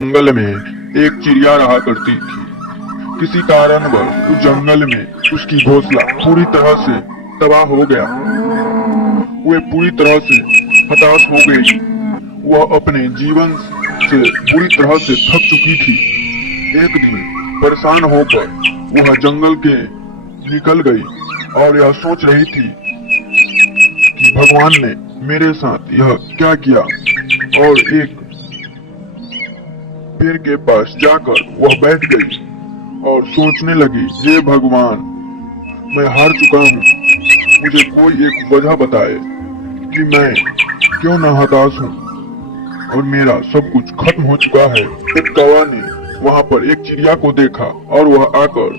जंगल में एक चिड़िया रहा करती थी। किसी कारणवश उस जंगल में उसकी घोंसला पूरी तरह से तबाह हो गया। वह पूरी तरह से हताश हो गई। वह अपने जीवन से बुरी तरह से थक चुकी थी। एक दिन परेशान होकर वह जंगल के निकल गई और यह सोच रही थी कि भगवान ने मेरे साथ यह क्या किया। और एक पेड़ के पास जाकर वह बैठ गई और सोचने लगी, हे भगवान, मैं हार चुका हूँ। मुझे कोई एक वजह बताए कि मैं क्यों न हताश हूँ और मेरा सब कुछ खत्म हो चुका है। एक कौवा ने वहाँ पर एक चिड़िया को देखा और वह आकर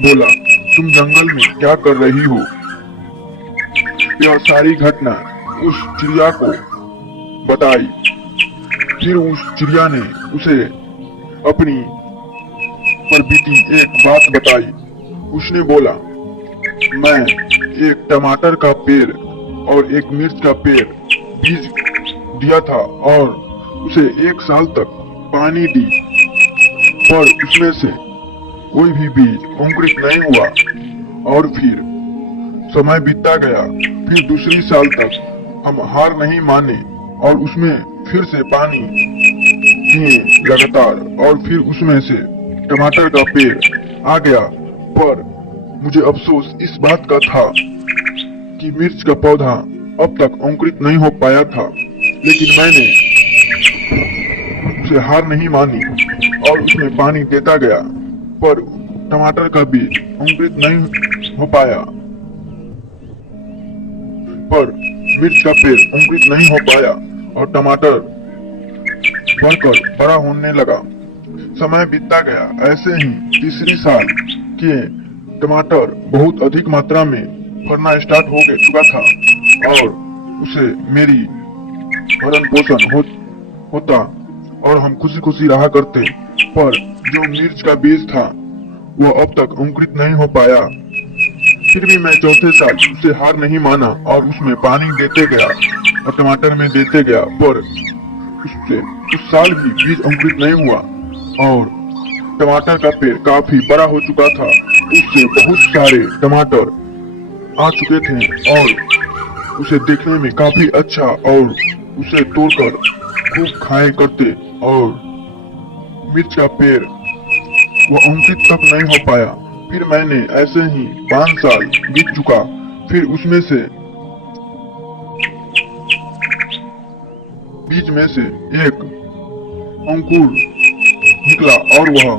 बोला, तुम जंगल में क्या कर रही हो? यह सारी घटना उस चिड़िया को बताई। फिर उस चिड़िया ने उसे अपनी पर बीती एक बात बताई। उसने बोला, मैं एक टमाटर का पेड़ और एक मिर्च का पेड़ बीज दिया था और उसे 1 साल तक पानी दी, पर उसमें से कोई भी बीज अंकुरित नहीं हुआ। और फिर समय बीतता गया। फिर दूसरी साल तक हम हार नहीं माने और उसमें फिर से पानी दिए लगातार और फिर उसमें से टमाटर का पेड़ आ गया। पर मुझे अफसोस इस बात का था कि मिर्च का पौधा अब तक अंकुरित नहीं हो पाया था, लेकिन मैंने उसे हार नहीं मानी और उसमें पानी देता गया, पर टमाटर का बीज अंकुरित नहीं हो पाया, पर मिर्च का पेड़ अंकुरित नहीं हो पाया और टमाटर बढ़कर बड़ा होने लगा। समय बीतता गया। ऐसे ही तीसरी साल के टमाटर बहुत अधिक मात्रा में फरना स्टार्ट हो चुका था और उसे मेरी भरण पोषण होता और हम खुशी खुशी रहा करते। पर जो मिर्च का बीज था वह अब तक अंकुरित नहीं हो पाया। फिर भी मैं चौथे साल उसे हार नहीं माना और उसमें पानी देते गया और टमाटर में देते गया, पर उससे उस साल भी बीज अंकुरित नहीं हुआ और टमाटर का पेड़ काफी बड़ा हो चुका था। उससे बहुत सारे टमाटर आ चुके थे और उसे देखने में काफी अच्छा और उसे तोड़कर खूब खाए करते। और मिर्च का पेड़ वह अंकुरित तक नहीं हो पाया। फिर मैंने ऐसे ही 5 साल बीत चुका। फिर उसमें से बीज में से एक अंकुर निकला और वह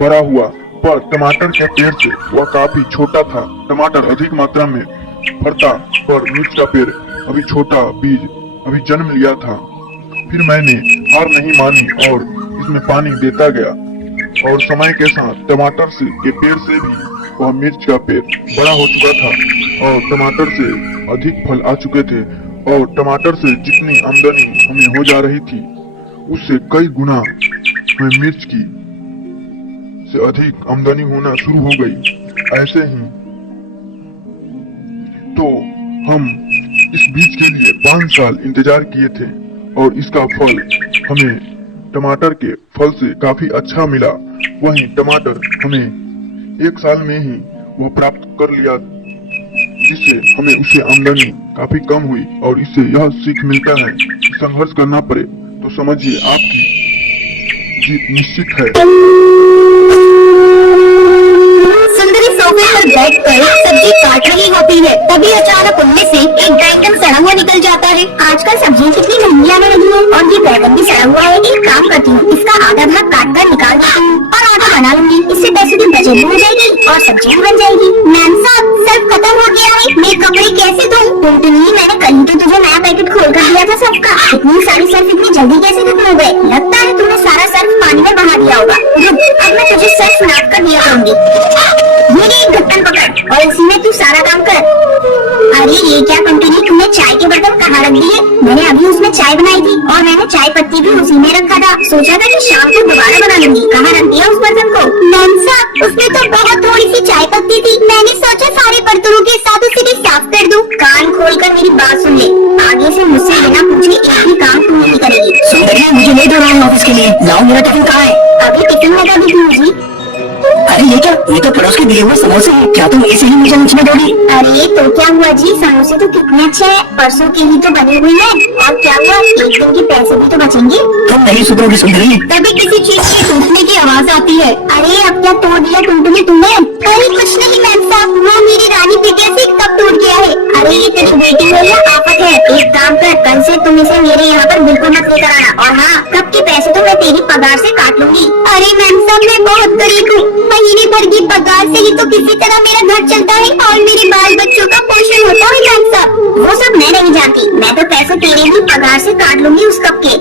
बड़ा हुआ, पर टमाटर के पेड़ से वह काफी छोटा था। टमाटर अधिक मात्रा में फरता, पर मिर्च का पेड़ अभी छोटा बीज अभी जन्म लिया था। फिर मैंने हार नहीं मानी और इसमें पानी देता गया और समय के साथ टमाटर के पेड़ से भी वह मिर्च का पेड़ बड़ा हो चुका था और टमाटर से अधिक फल आ चुके थे और टमाटर से जितनी आमदनी हमें हो जा रही थी उससे कई गुना हमें मिर्च की से अधिक आमदनी होना शुरू हो गई। ऐसे ही तो हम इस बीज के लिए 5 साल इंतजार किए थे और इसका फल हमें टमाटर के फल से काफी अच्छा मिला। वहीं टमाटर हमें 1 साल में ही वह प्राप्त कर लिया, जिससे हमें उससे आमदनी काफी कम हुई। और इससे यह सीख मिलता है कि संघर्ष करना पड़े तो समझिए आपकी जीत निश्चित है। सुंदरी सोफे पर बैठकर सब्जी काट रही होती है, तभी अचानक उनमें से एक बैंगन सड़ा हुआ निकल जाता है। आजकल सब्जी कितनी महंगी आने लगी है और ये बैंगन भी सड़ा हुआ है। एक काम करती हूँ, इसका आधा भाग काट कर निकाल देती हूँ और आधा बना लूंगी। इससे पैसे की बचत भी हो जाएगी और सब्जी भी बन जाएगी। मैम साहब, सर्फ खत्म हो गया है, मैं कपड़े कैसे धोऊं? टोटली मैंने कल ही तो तुझे नया पैकेट खोल कर दिया था सर्फ का। इतनी सारी सर्फ इतनी जल्दी कैसे खत्म हो गए? लगता है तूने सारा सर्फ पानी में बहा दिया होगा। अब मैं तुझे सर्फ नाप कर दिया करूंगी। ये एक ढक्कन पकड़ और इसी में तू सारा काम कर। अरे ये क्या कंपनी, तूने चाय के बर्तन कहाँ रख दिए? मैंने अभी उसमें चाय बनाई थी और मैंने चाय पत्ती भी उसी में रखा था। सोचा था कि शाम को दोबारा बना लूंगी। कहाँ रख दिया उस बर्तन को? मैम साहब, उसमें तो बहुत थोड़ी सी चाय पत्ती थी। मैंने सोचा सारे बर्तनों के साथ उसे भी साफ कर दूं। कान खोल कर मेरी बात सुन ले, आगे से मुझसे बिना पूछे एक भी काम तू नहीं करेगी। सुंदरी मुझे लेट हो रहा है ऑफिस के लिए। लाओ मेरा टिफिन कहाँ है? अभी टिफिन लगा दी जी। अरे ये क्या, ये तो पड़ोस के दिए हुए समोसे हैं। क्या तुम ऐसे ही मुझे लंच में दोगी? अरे तो क्या हुआ जी, समोसे तो कितने अच्छे हैं, परसों के ही तो बने हुए हैं। और क्या हुआ, एक दिन के पैसे भी तो बचेंगे। तुम नहीं सुधरोगी सुंदरी। तभी किसी चीज की टूटने की आवाज आती है। अरे अब क्या तोड़ दिया टुनटुनी तुमने? अरे कुछ नहीं मैम साहब, वो मेरी रानी बिटिया से कब टूट गया है। अरे ये तेरी बेटी है या आफत है? एक काम कर, कल से तुम इसे मेरे यहाँ पर बिल्कुल मत लेकर आना। और हाँ, कब के पैसे तो मैं तेरी पगार से काट लूंगी। अरे मैम साहब मैं बहुत गरीब हूँ, महीने भर की पगार से ही तो किसी तरह मेरा घर चलता है और मेरे बाल बच्चों का पोषण होता है मैम साहब। वो सब मैं नहीं जानती, मैं तो पैसे तेरे ही पगार से काट लूंगी उस कब के।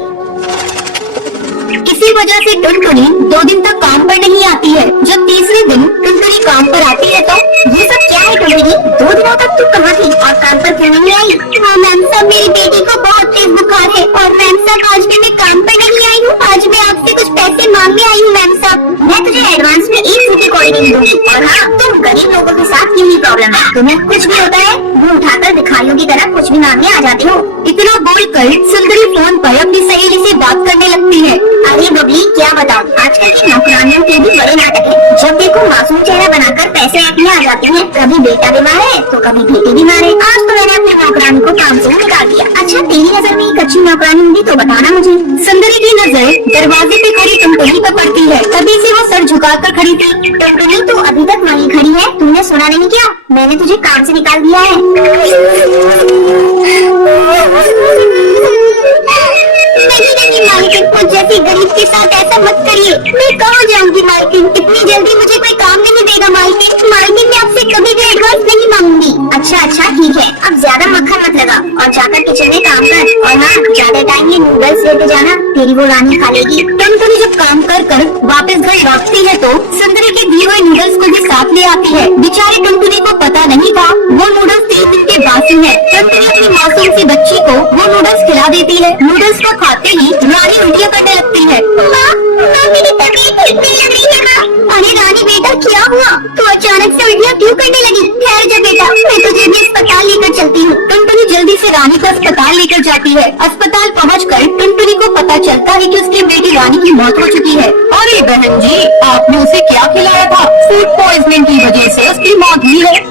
किसी वजह से टुनटुनी 2 दिन तक काम पर नहीं आती है। जब तीसरे दिन टुनटुनी काम पर आती है तो ये सब क्या है टुनटुनी? 2 दिनों तक तू कहाँ थी और काम पर क्यों नहीं आई? हाँ मैम साहब, मेरी बेटी को बहुत तेज बुखार है और मैम साहब आज भी मैं काम पर नहीं आई हूँ। आज मैं आपसे कुछ पैसे मांगने आई हूँ मैम साहब। मैं तुझे एडवांस में 1 सिटी कॉइन नहीं दूंगी। और हाँ, तुम गरीब लोगों के साथ यही प्रॉब्लम है, तुम्हें कुछ भी होता है मुँह उठाकर भिखारियों की तरह कुछ भी मांगने आ जाती हो। इतना बोलकर सुंदरी फोन पर अपनी सहेली से बात करने लगती है। अरे बबली क्या बताऊं, आजकल की नौकरानियों के भी बड़े नाटक है। जब देखो मासूम चेहरा बनाकर पैसे ऐंठने आ जाती हैं। कभी बेटा बीमार है तो कभी बेटी बीमार है। आज तो मैंने अपनी नौकरानी को काम से ही निकाल दिया। अच्छा तेरी नजर में एक अच्छी नौकरानी होगी तो बताना मुझे। सुंदरी की नजर दरवाजे पे खड़ी टुनटुनी पर पड़ती है। तभी से वो सर झुकाकर खड़ी थी। टुनटुनी तू अभी तक वहीं खड़ी है, तुमने सुना नहीं क्या? मैंने तुझे काम से निकाल दिया है। नहीं मालकिन, मुझ जैसी गरीब के साथ ऐसा मत करिए। मैं कहाँ जाऊंगी मालकिन, इतनी जल्दी मुझे कोई काम नहीं देगा मालकिन। मालकिन मैं आपसे कभी भी एडवांस नहीं मांगूंगी। अच्छा ठीक है, अब ज्यादा मक्खन मत लगा और जाकर किचन में काम कर। और हाँ, ज्यादा टाइम ये नूडल्स लेते जाना, तेरी वो रानी खा लेगी। टुनटुनी जब काम कर वापस घर लौटती है तो सुंदरी के दिए हुए नूडल्स को भी साथ ले आती है। बेचारी टुनटुनी को पता नहीं था वो नूडल्स 3 दिन के बासी है। टुनटुनी अपनी मासूम सी बच्ची को वो नूडल्स खिला देती है। नूडल्स को खाते ही रानी उल्टियाँ करने लगती है। माँ मेरी तबीयत ठीक नहीं लग रही है माँ। अरे रानी बेटा क्या हुआ, तू अचानक से उल्टियाँ क्यों करने लगी? ठहर जा बेटा, मैं तुझे भी अस्पताल लेकर चलती हूँ। टुनटुनी जल्दी से रानी को अस्पताल लेकर जाती है। अस्पताल पहुंचकर टुनटुनी को पता चलता है कि उसकी बेटी रानी की मौत हो चुकी है। अरे बहन जी, आपने उसे क्या खिलाया था? फूड पॉइजनिंग की वजह से उसकी मौत हुई है।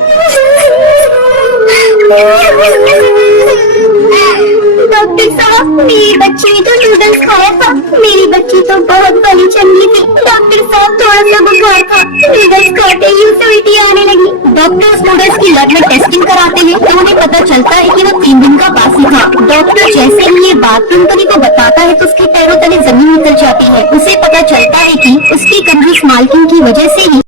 डॉक्टर साहब, मेरी बच्ची ने तो नूडल्स खाया था। मेरी बच्ची तो बहुत बड़ी चंगी थी। डॉक्टर साहब थोड़ा सा बुखार था, नूडल्स खाते ही उसे उल्टी आने लगी। डॉक्टर्स नूडल्स की लैब में टेस्टिंग कराते हैं तो उन्हें पता चलता है कि वो 3 दिन का बासी था। डॉक्टर जैसे ही ये बात टुनटुनी को बताता है तो उसके पैरों तले जमीन निकल जाती है। उसे पता चलता है कि उसकी कंजूस मालकिन की वजह से ही